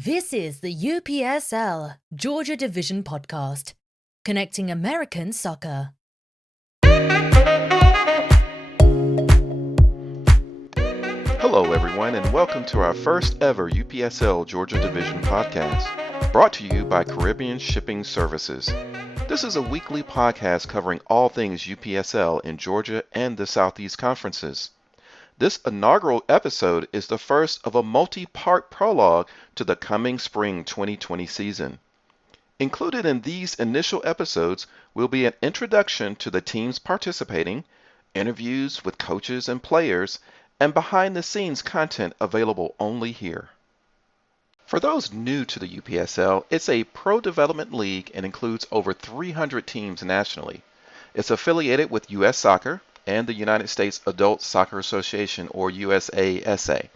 This is the UPSL Georgia Division Podcast, connecting American soccer. Hello everyone and welcome to our first ever UPSL Georgia Division Podcast, brought to you by Caribbean Shipping Services. This is a weekly podcast covering all things UPSL in Georgia and the Southeast Conferences. This inaugural episode is the first of a multi-part prologue to the coming spring 2020 season. Included in these initial episodes will be an introduction to the teams participating, interviews with coaches and players, and behind-the-scenes content available only here. For those new to the UPSL, it's a pro development league and includes over 300 teams nationally. It's affiliated with U.S. Soccer and the United States Adult Soccer Association, or USASA.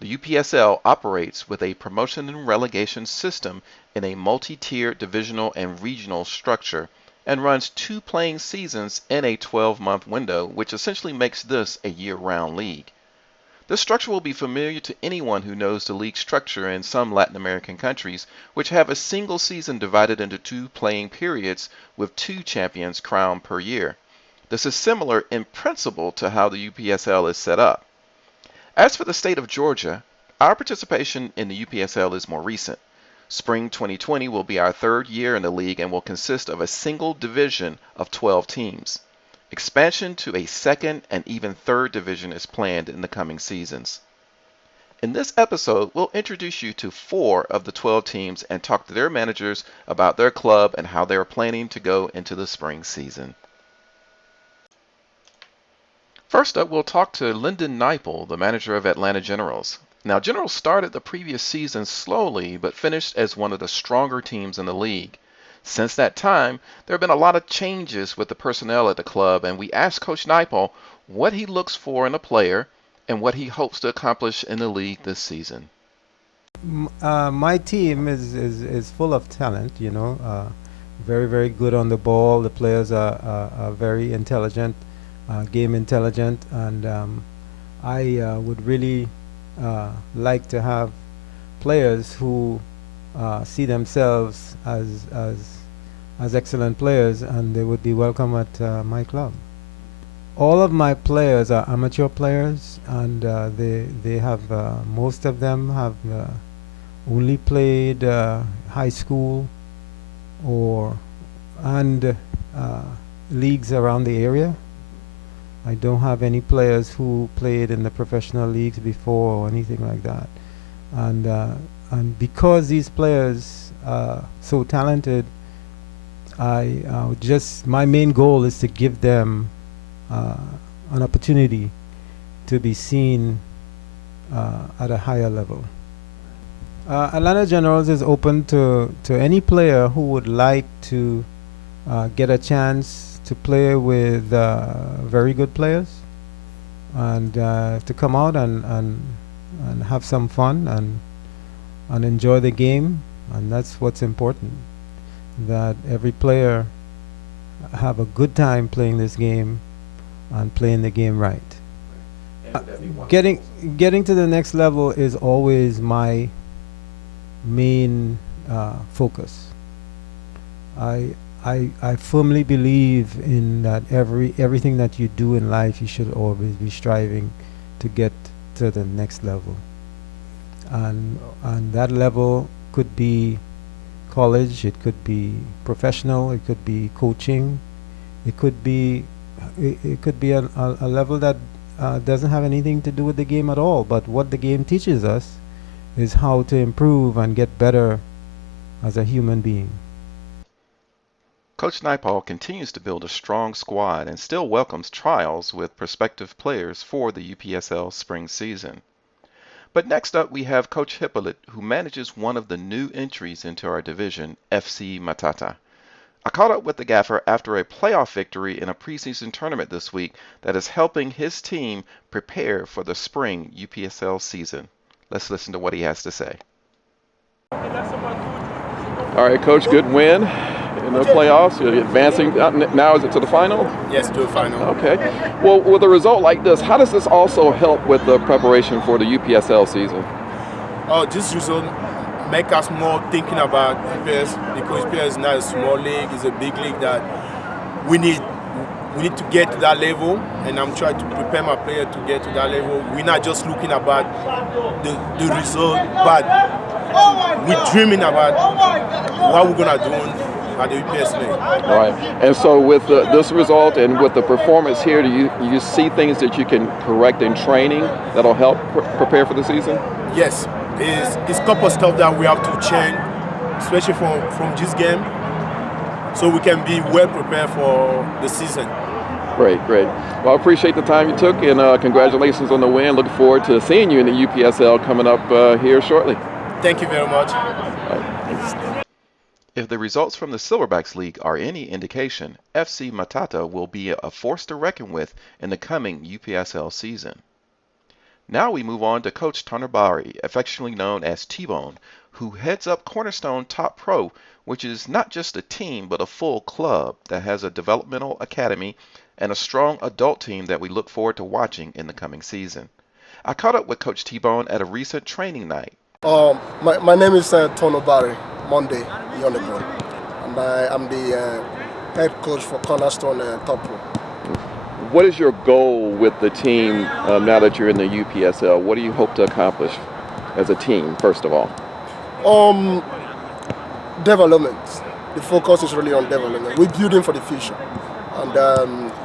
The UPSL operates with a promotion and relegation system in a multi-tiered divisional and regional structure and runs 2 playing seasons in a 12-month window, which essentially makes this a year-round league. This structure will be familiar to anyone who knows the league structure in some Latin American countries, which have a single season divided into 2 playing periods with 2 champions crowned per year. This is similar in principle to how the UPSL is set up. As for the state of Georgia, our participation in the UPSL is more recent. Spring 2020 will be our 3rd year in the league and will consist of a single division of 12 teams. Expansion to a 2nd and even 3rd division is planned in the coming seasons. In this episode, we'll introduce you to 4 of the 12 teams and talk to their managers about their club and how they are planning to go into the spring season. First up, we'll talk to Lyndon Neipel, the manager of Atlanta Generals. Now, Generals started the previous season slowly, but finished as one of the stronger teams in the league. Since that time, there have been a lot of changes with the personnel at the club, and we asked Coach Neipel what he looks for in a player and what he hopes to accomplish in the league this season. My team is full of talent, very, very good on the ball. The players are very intelligent. Game intelligent, and I would really like to have players who see themselves as excellent players, and they would be welcome at my club. All of my players are amateur players, and they have most of them have only played high school and leagues around the area. I don't have any players who played in the professional leagues before or anything like that. And because these players are so talented, my main goal is to give them an opportunity to be seen at a higher level. Atlanta Generals is open to any player who would like to get a chance to play with very good players, and to come out and have some fun and enjoy the game. And that's what's important, that every player have a good time playing this game and playing the game right. Getting to the next level is always my main focus. I firmly believe in that everything that you do in life, you should always be striving to get to the next level. And that level could be college, it could be professional, it could be coaching, it could be a level that doesn't have anything to do with the game at all. But what the game teaches us is how to improve and get better as a human being. Coach Neipel continues to build a strong squad and still welcomes trials with prospective players for the UPSL spring season. But next up, we have Coach Hippolyte, who manages one of the new entries into our division, FC Matata. I caught up with the gaffer after a playoff victory in a preseason tournament this week that is helping his team prepare for the spring UPSL season. Let's listen to what he has to say. All right, Coach, good win in the playoffs. You're advancing now. Is it to the final? Yes, to the final. Okay. Well, with a result like this, how does this also help with the preparation for the UPSL season? This result make us more thinking about UPS, because UPS is not a small league, it's a big league that we need to get to that level, and I'm trying to prepare my player to get to that level. We're not just looking about the result, but we're dreaming about what we're gonna do at the UPS league. Right. And so with this result and with the performance here, do you see things that you can correct in training that'll help prepare for the season? Yes, it's a couple of stuff that we have to change, especially from this game, so we can be well prepared for the season. Great. Well, I appreciate the time you took, and congratulations on the win. Look forward to seeing you in the UPSL coming up here shortly. Thank you very much. All right, thanks. If the results from the Silverbacks League are any indication, FC Matata will be a force to reckon with in the coming UPSL season. Now we move on to Coach Tonabari, affectionately known as T-Bone, who heads up Cornerstone Top Pro, which is not just a team but a full club that has a developmental academy and a strong adult team that we look forward to watching in the coming season. I caught up with Coach T-Bone at a recent training night. My name is Tonabari Monday Yonebo, and I'm the head coach for Cornerstone Top Pro. What is your goal with the team now that you're in the UPSL? What do you hope to accomplish as a team, first of all? Development. The focus is really on development. We're building for the future, and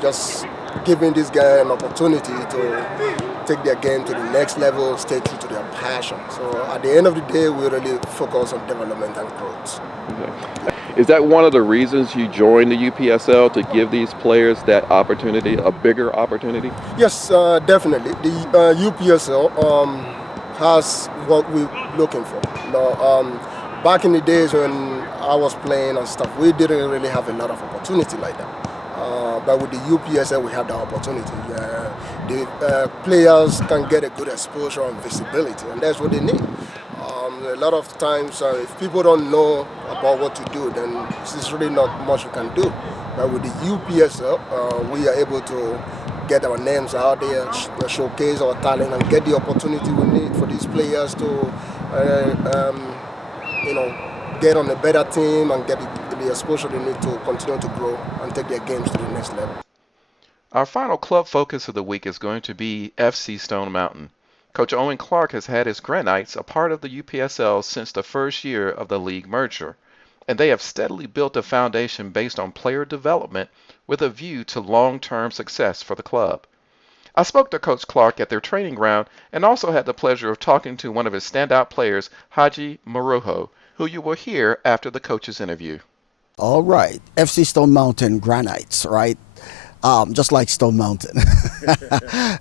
just giving this guy an opportunity to take their game to the next level, stay true to their passion. So at the end of the day, we really focus on development and growth. Okay. Is that one of the reasons you joined the UPSL, to give these players that opportunity, a bigger opportunity? Yes, definitely. The UPSL has what we're looking for. Back in the days when I was playing and stuff, we didn't really have a lot of opportunity like that. But with the UPSL, we have the opportunity. The players can get a good exposure and visibility, and that's what they need. A lot of times, if people don't know about what to do, then there's really not much we can do. But with the UPSL, we are able to get our names out there, showcase our talent, and get the opportunity we need for these players to, get on a better team and get the exposure they need to continue to grow and take their games to the next level. Our final club focus of the week is going to be FC Stone Mountain. Coach Owen Clark has had his Granites a part of the UPSL since the first year of the league merger, and they have steadily built a foundation based on player development with a view to long-term success for the club. I spoke to Coach Clark at their training ground and also had the pleasure of talking to one of his standout players, Haji Marujo, who you will hear after the coach's interview. All right, FC Stone Mountain Granites, right? Just like Stone Mountain.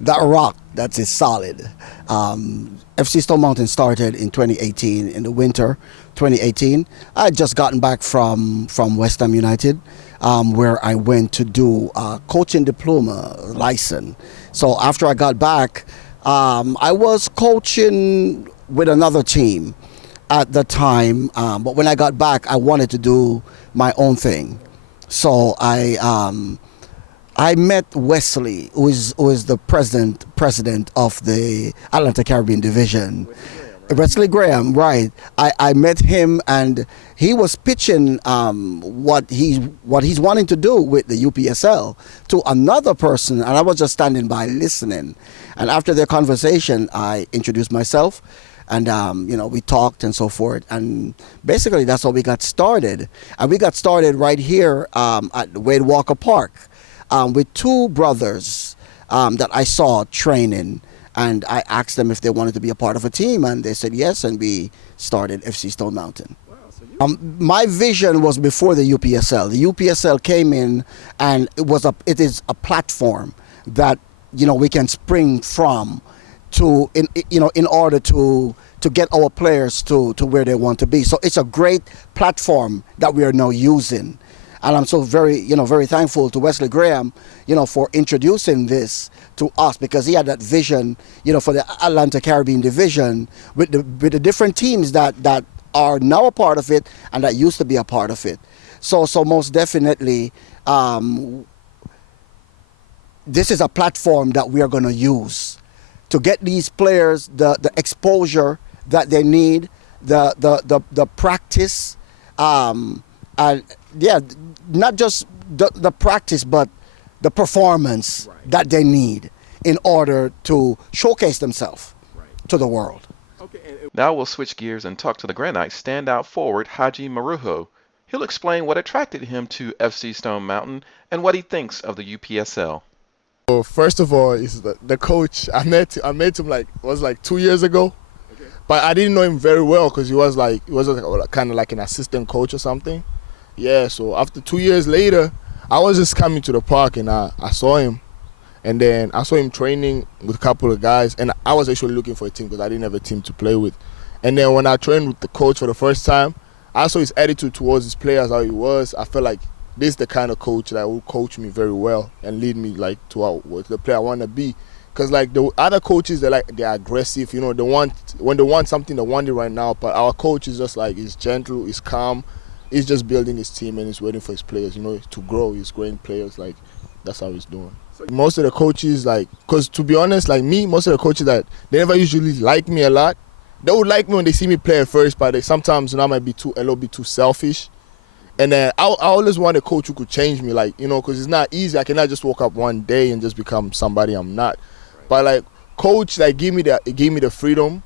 That rock, that is solid. FC Stone Mountain started in 2018, in the winter 2018. I had just gotten back from West Ham United, where I went to do a coaching diploma license. So after I got back, I was coaching with another team at the time, but when I got back, I wanted to do my own thing. So I met Wesley, who is the president of the Atlantic Caribbean Division. Wesley Graham, right. I met him, and he was pitching what he's wanting to do with the UPSL to another person, and I was just standing by listening. And after their conversation, I introduced myself, and we talked and so forth, and basically that's how we got started. And we got started right here at Wade Walker Park. With two brothers that I saw training, and I asked them if they wanted to be a part of a team, and they said yes, and we started FC Stone Mountain. My vision was before the UPSL. The UPSL came in, and it is a platform that we can spring from in order to get our players to where they want to be. So it's a great platform that we are now using. And I'm so very thankful to Wesley Graham, for introducing this to us, because he had that vision, for the Atlantic Caribbean Division with the different teams that are now a part of it and that used to be a part of it. So most definitely, this is a platform that we are going to use to get these players the exposure that they need, the practice, and yeah, not just the practice, but the performance that they need in order to showcase themselves to the world. Now we'll switch gears and talk to the Granite standout forward Haji Marujo. He'll explain what attracted him to FC Stone Mountain and what he thinks of the UPSL. So first of all, is the coach. I met him like 2 years ago, but I didn't know him very well because he was kind of like an assistant coach or something. Yeah. So after 2 years later, I was just coming to the park and I saw him, and then I saw him training with a couple of guys, and I was actually looking for a team because I didn't have a team to play with. And then when I trained with the coach for the first time, I saw his attitude towards his players, how he was. I felt like this is the kind of coach that will coach me very well and lead me like to the player I want to be. Because like the other coaches, they're aggressive. You know, when they want something, they want it right now. But our coach is just like, he's gentle, he's calm. He's just building his team and he's waiting for his players, you know, to grow. He's growing players. Like, that's how he's doing. Most of the coaches, like, because to be honest, like me, most of the coaches that they never usually like me a lot. They would like me when they see me play at first, but sometimes, you know, I might be a little bit too selfish. And then I always want a coach who could change me, like, you know, because it's not easy. I cannot just walk up one day and just become somebody I'm not. But like, coach, like, give me the freedom,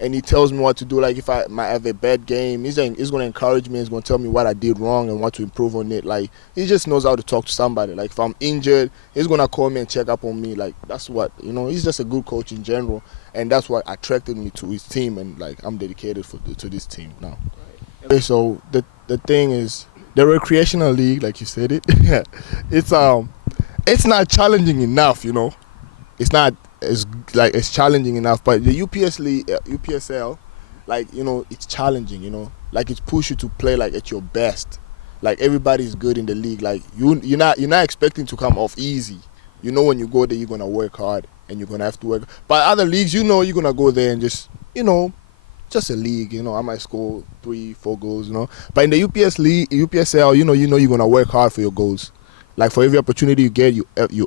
and he tells me what to do. Like, if I might have a bad game, he's going to encourage me. He's going to tell me what I did wrong and what to improve on it. Like, he just knows how to talk to somebody. Like, if I'm injured, he's going to call me and check up on me. Like, that's what, you know, he's just a good coach in general. And that's what attracted me to his team, and like, I'm dedicated to this team now. Okay, so the thing is, the recreational league, like you said it, it's not challenging enough, you know. It's not as challenging enough, but the UPSL, like, you know, it's challenging, you know. Like, it pushes you to play like at your best. Like, everybody's good in the league. Like, you're not expecting to come off easy. You know, when you go there, you're gonna work hard and you're gonna have to work. But other leagues, you know, you're gonna go there and just, you know, just a league, you know, I might score 3-4 goals, you know. But in the UPSL, you know you're gonna work hard for your goals. Like, for every opportunity you get, you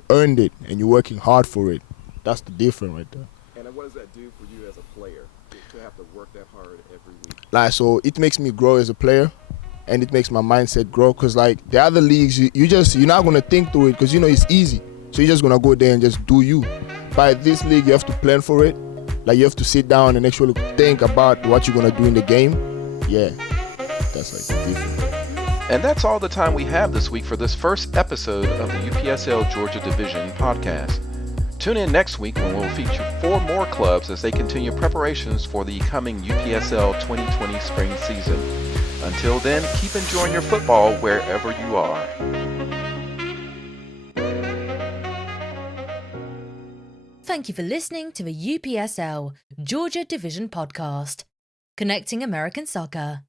earned it and you're working hard for it. That's the difference right there. And what does that do for you as a player to have to work that hard every week? Like, so it makes me grow as a player, and it makes my mindset grow. Cause like the other leagues, you're not gonna think through it because you know it's easy. So you're just gonna go there and just do you. But this league, you have to plan for it. Like, you have to sit down and actually think about what you're gonna do in the game. Yeah, that's like different. And that's all the time we have this week for this first episode of the UPSL Georgia Division podcast. Tune in next week when we'll feature 4 more clubs as they continue preparations for the coming UPSL 2020 spring season. Until then, keep enjoying your football wherever you are. Thank you for listening to the UPSL Georgia Division podcast, connecting American soccer.